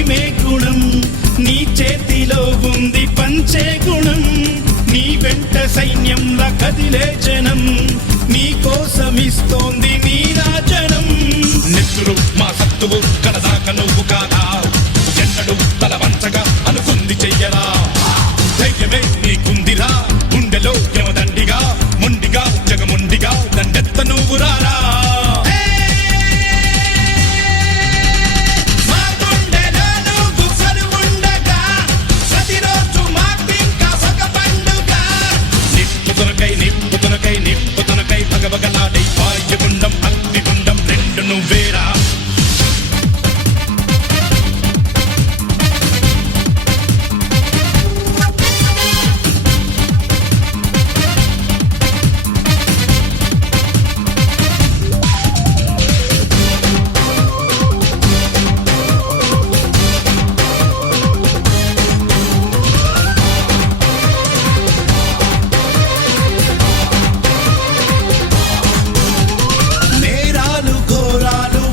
ఉరిమే గుణం, నీ చేతిలో ఉంది పంచే గుణం. నీ వెంట సైన్యంలా కదిలే జనం, నీ కోసమిస్తోంది నీ రాజనం. నెత్తురు మా సత్తువు కడదాక నువ్వు కాదా, ఎన్నడు తల వంచగా అనుకుంది చెయ్యరా. ధైర్యమే నీకుందిరా, గుండెలో యమదండిగా, మొండిగా జగముండిగా దండెత్త నువ్వు రారా. నిప్పుతునకై భగభగలాడే వాయుగుండం అగ్నిగుండం రెండు నువ్వేరా.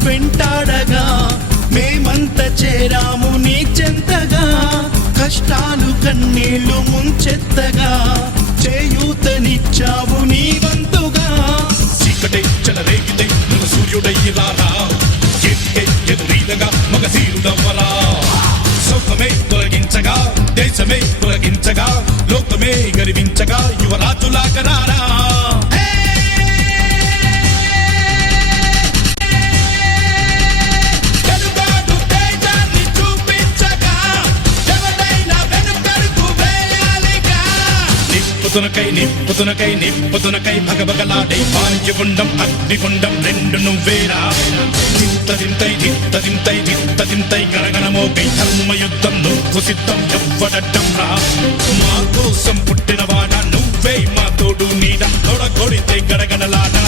వెంటాడగా మేమంత చేరాము నీ చెంతగా, కష్టాలు కన్నీళ్లు ముంచెత్తగా చేయూతనిచ్చావు నీ వంతుగా. చీకటే చెలరేగితే నువ్వు సూర్యుడయ్యి రారా, ఎక్కే ఎదురీదగా మగధీరుడవ్వరా. సౌఖమే తొలగించగా దేశమే తొలగించగా, లోకమే గర్వించగా యువరాజులాగా రారా. నిప్పుతునకై భగభగలాడే వాయుగుండం అగ్నిగుండం రెండు నువ్వేరా. దింతై గణగణమోకై ధర్మయుద్ధం నువ్వు సిద్ధం ఎవ్వడట్టం రా. మా కోసం పుట్టినవాడా నువ్వే మా తోడు నీడ, తొడగొడితే గడగడలాడా.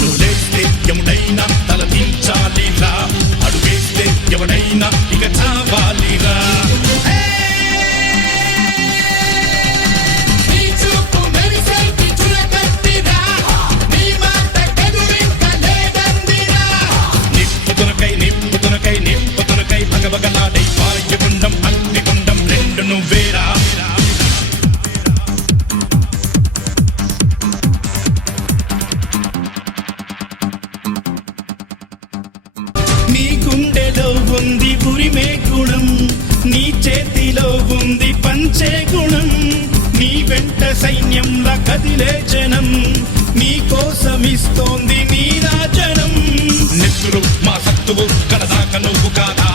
నువ్వేస్తే ఎముడైనా తల దించాలిరా, అడుగేస్తే ఎవడైనా ఇక చావాలిరా. నిప్పుతునకై భగభగలాడే వాయుగుండం అగ్నిగుండం రెండు నువ్వేరా. నీ గుండెలో ఉంది ఉరిమే గుణం, నీ చేతిలో ఉంది పంచే గుణం. నీ వెంట సైన్యంలా కదిలే జనం, నీ కోసమిస్తోంది నీ రాజనం. నెత్తురు మా సత్తువు కడదాక నువ్వు కాదా,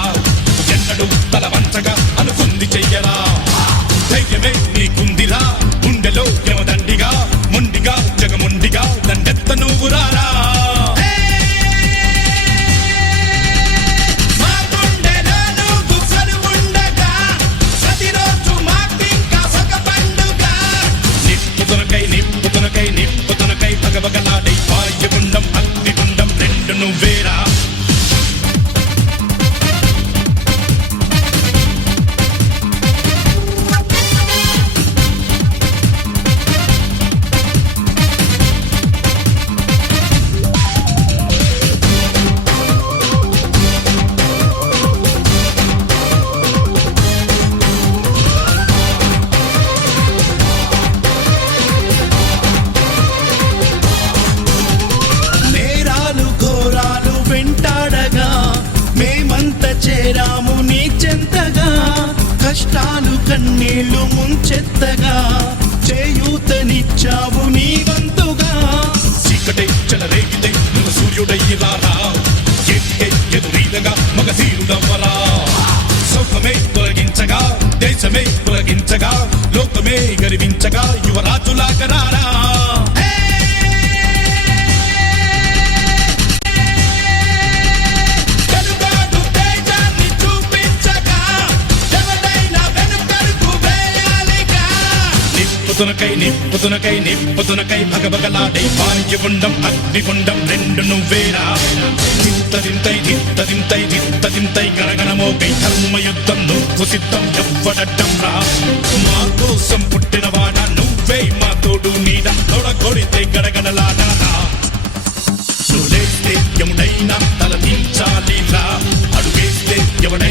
ఎన్నడు తల వంచగా అనుకుంది చెయ్యరా. ధైర్యమే నీకుందిరా, గుండెలో యమదండిగా, మొండిగా జగముండిగా దండెత్త నువ్వు రారా. నిప్పుతునకై భగభగలాడే వాయుగుండం అగ్నిగుండం రెండు నువ్వేరా. చేరాము నీ చెంతగా, కష్టాలు కన్నీళ్లు ముంచెత్తగా చేయూతనిచ్చావు నీ వంతుగా. చీకటే చెలరేగితే నువ్వు సూర్యుడయ్యి రారా, ఎక్కే ఎదురీదగా మగధీరుడవ్వరా. సౌఖమే తొలగించగా దేశమే తొలగించగా, లోకమే గర్వించగా యువరాజులాగా రారా. నిప్పుతునకై భగభగలాడే వాయుగుండం అగ్నిగుండం రెండు నువ్వేరా. దింతై గణగణమోకై ధర్మయుద్ధం నువ్వు సిద్ధం ఎవ్వడట్టం రా. మా కోసం పుట్టినవాడా నువ్వే మా తోడు నీడ, తొడగొడితే గడగడలాడా. నువ్వేస్తే ఎముడైనా తల దించాలిరా, అడుగేస్తే ఎవడ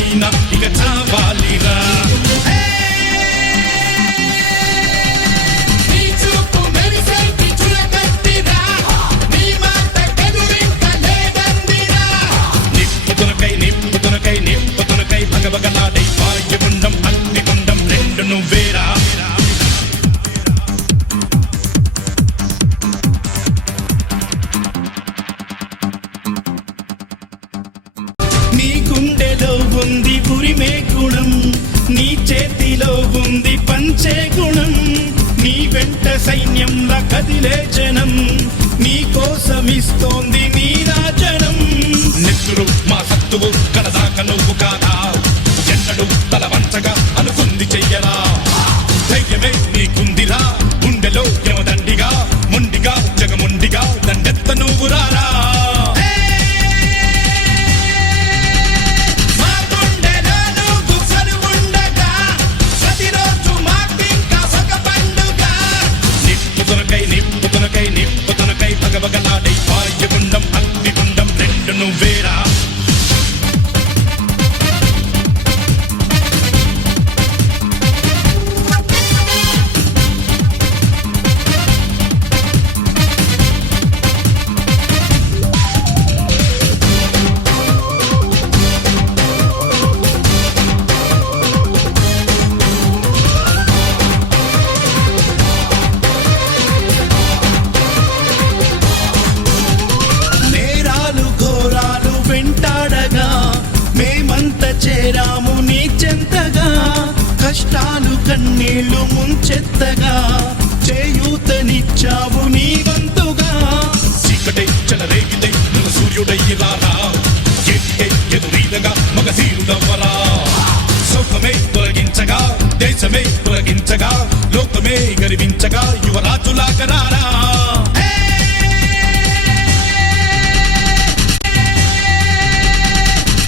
నీ గుండెలో ఉంది ఉరిమే గుణం, నీ చేతిలో ఉంది పంచే గుణం, నీ వెంట సైన్యంలా కదిలే జనం, నీ కోసమిస్తోంది నీరాజనం. నెత్తురు మా సత్తువు కలదాక నువ్వు కాదా, ఎన్నడు తల వంచగా అనుకుంది చెయ్యరా. ధైర్యమే నీకుందిరా గుండెలో యమదండిగా, మొండిగా జగముండిగా దండెత్త నువ్వు రారా. మా గుండెలో నువ్వు కనువుండగా, ప్రతిరోజు మాకింకా ఒక పండుగ. నిప్పుతునకై నిప్పుతునకై నిప్పుతునకై భగభగలాడై వాయుగుండం అగ్నిగుండం రెండు నువ్వేరా. నేరాలు ఘోరాలు వెంటాడగా, మేమంత చేరాము నీ చెంతగా, కష్టాలు కన్నీళ్లు ముంచెత్తగా, చేయూతనిచ్చావు నీ వంతుగా. చీకటే చెలరేగితే నువ్వు సూర్యుడయ్యి రారా, ఎట్టే ఎదురీదగా మగధీరుడవ్వరా. సౌఖమే తొలగించగా దేశమే తొలగించగా, లోకమే గర్వించగా యువరాజులాగా రారా.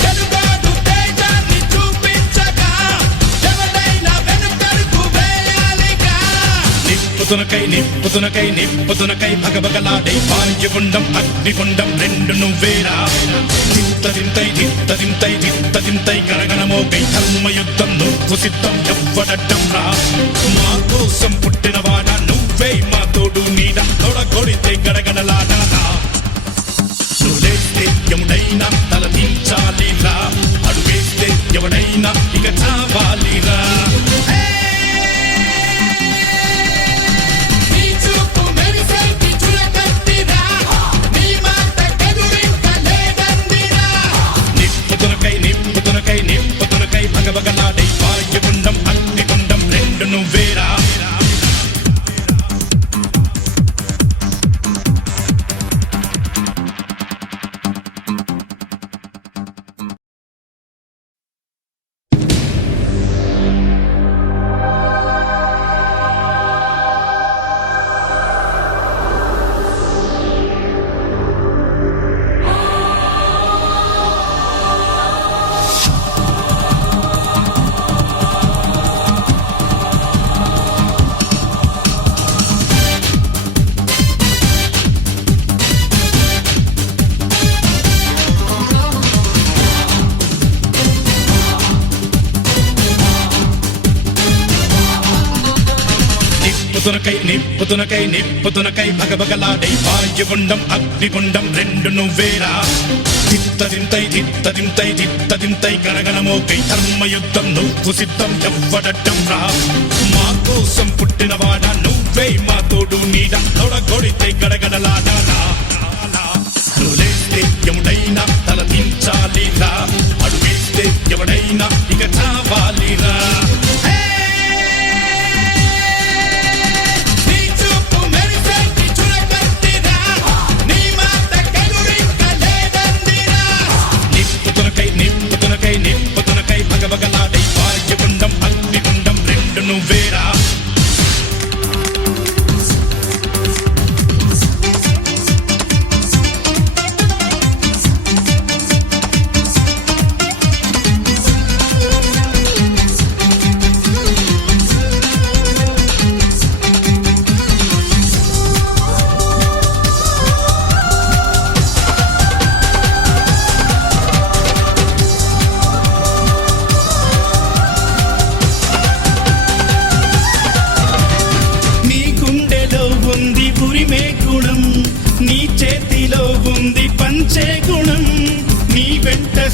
తెలుగాడు తేజాన్ని చూపించగా, ఎవరైనా వెనుకడుగు వేయాలిగా. నిప్పుతునకై నిప్పుతునకై నిప్పుతునకై భగభగలాడై వాయుగుండం అగ్నిగుండం రెండు నువ్వేరా. దింతదింతై దింతదింతై దింతదింతై గణగణమోగై ధర్మయుద్ధం నువ్వు సిద్ధం ఎవ్వడడ్డం రా. మా కోసం పుట్టినవాడా నువ్వే మా తోడు నీడ, తొడగొడితే గడగడలాడా. నువ్వు లేస్తే ఎముడైనా తల దించాలిరా, అడుగేస్తే ఎవడైనా ఇక చావాలిరా. నీ చూపు మెరిసేటి చురకత్తిరా, నీ మాట ఎదురింక లేదందిరా. నిప్పుతునకై నిప్పుతునకై నిప్పుతునకై భగభగలాడై వాయుగుండం అగ్నిగుండం రెండు నువ్వేరా. నిప్పుతునకై నిప్పుతునకై నిప్పుతునకై భగభగలాడై వాయుగుండం అగ్నిగుండం రెండు నువ్వేరా. దిత్తదింతై దిత్తదింతై దిత్తదింతై గణగణమోగై ధర్మయుద్ధం నువ్వు సిద్ధం ఎవ్వడడ్డం రా. మా కోసం పుట్టినవాడా నువ్వే మా తోడు నీడ, తొడగొడితే గడగడలాడా. నువ్వు లేస్తే ఎముడైనా తల దించాలిరా, అడుగేస్తే ఎవడైనా ఇక చావాలిరా. నీ చూపు మెరిసేటి చురకత్తిరా, నీ మాట ఎదురింక లేదందిరా. నిప్పుతునకై నిప్పుతునకై నిప్పుతునకై భగభగలాడై వాయుగుండం అగ్నిగుండం రెండు నువ్వేరా.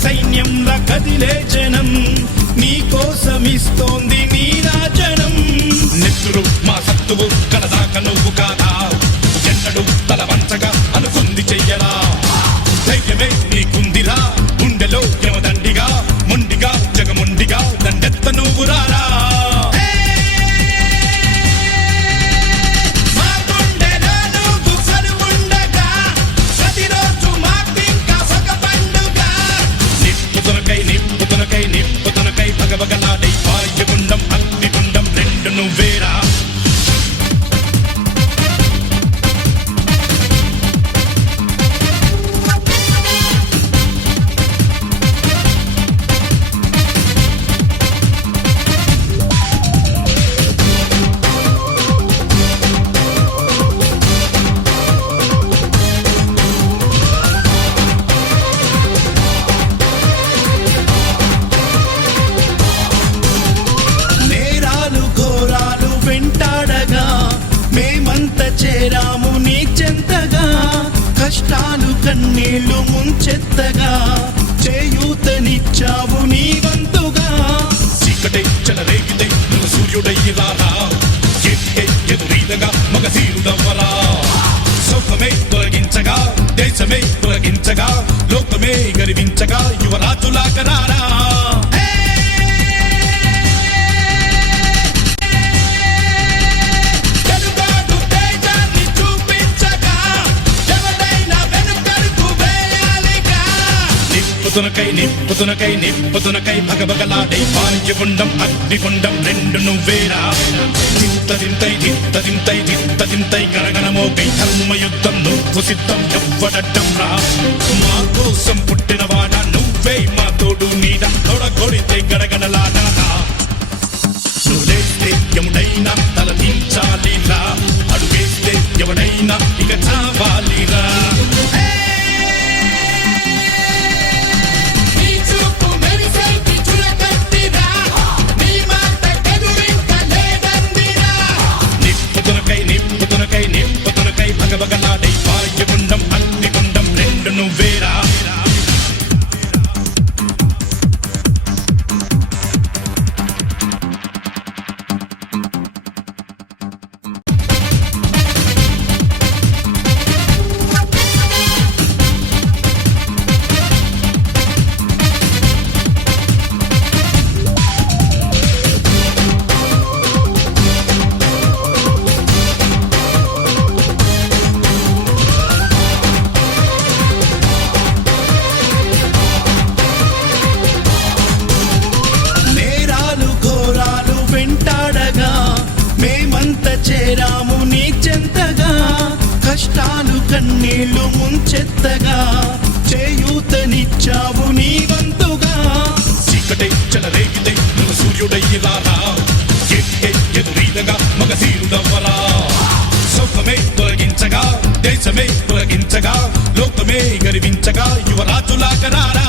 సైన్యంలా కదిలే జనం నీ కోసమిస్తోంది నీరాజనం. నెత్తురు మా సత్తువు కలదాక నువ్వు కాదా, ఎన్నడు తల వంచగా అనుకుంది చెయ్యరా. ధైర్యమే నీకుందిరా గుండెలో యమద కష్టాలు కన్నీళ్లు ముంచెత్తగా చేయూతనిచ్చావు నీ వంతుగా. చీకటే చెలరేగితే నువ్వు సూర్యుడయ్యి రారా, ఎట్టే ఎదురీదగా మగధీరుడవ్వరా. సౌఖమే తొలగించగా, దేశమే తొలగించగా, లోకమే గర్వించగా, యువరాజులాగా రారా. తెలుగాడు తేజాన్ని చూపించగా ఎవడైనా వెనుకడుగు వేయాలిగా. నిప్పుతునకై నిప్పుతునకై నిప్పుతునకై భగభగలాడై వాయుగుండం అగ్నిగుండం రెండు నువ్వేరా. దింతై దింతై దింతై గణగణమోగై ధర్మయుద్ధం నువ్వు సిద్ధం ఎవ్వడడ్డం రా. మా కోసం పుట్టినవాడా నువ్వే మా తోడు నీడ, తొడగొడితే గడగడలాడా. నువ్వేస్తే ఎవడైనా తల దించాలిరా, అడుగేస్తే ఎవడైనా ఇక చావాలిరా. నీ చూపు మెరిసేటి చురకత్తిరా, నీ మాట ఎదురింక లేదందిరా. నిప్పుతునకై నిప్పుతునకై నిప్పుతునకై భగభగలాడై వాయుగుండం అగ్నిగుండం రెండు నువ్వేరా. నేరాలు ఘోరాలు వెంటాడగా మేమంత చేరాము నీ చెంతగా. కష్టాలు కన్నీళ్లు ముంచెత్తగా చేయూతనిచ్చావు నీ వంతుగా. చీకటే చెలరేగితే నువ్వు సూర్యుడయ్యి రారా, ఎట్టే ఎదురీదగా మగధీరుడవ్వరా. సౌఖమే తొలగించగా, దేశమే తొలగించగా, లోకమే గర్వించగా, యువరాజులాగా రారా.